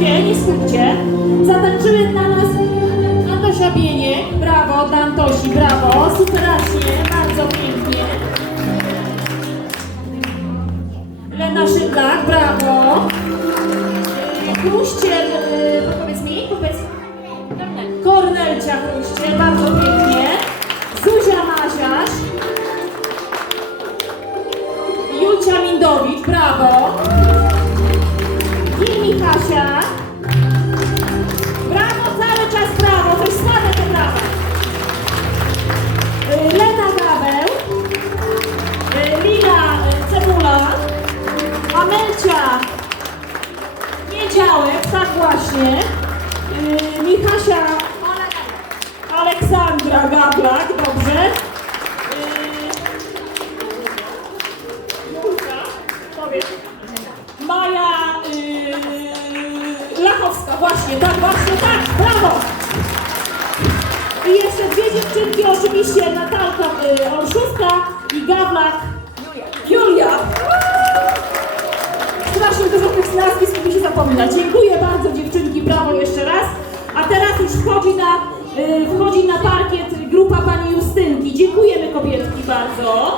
Nie niesłupcie. Zatańczyły dla nas Antosia Bieniek. Brawo, Dantosi, brawo. Superacznie, bardzo pięknie. Lena Szydlak, brawo. Kruściel, e, powiedz mi, powiedz. Kornelcia Kruściel, bardzo pięknie. Zuzia Maziasz. Jucia Mindowicz, brawo. Właśnie. Y, Michasia Aleksandra Gablak, dobrze. Y, powiedz. Maja yy, Lachowska, właśnie, tak, właśnie, tak, brawo! I jeszcze dwie dziewczynki, oczywiście Natalka yy, Olszówka i Gawlak Julia. Strasznie dużo tych nazwisk mi się zapomina. Dziękuję bardzo kobietki bardzo.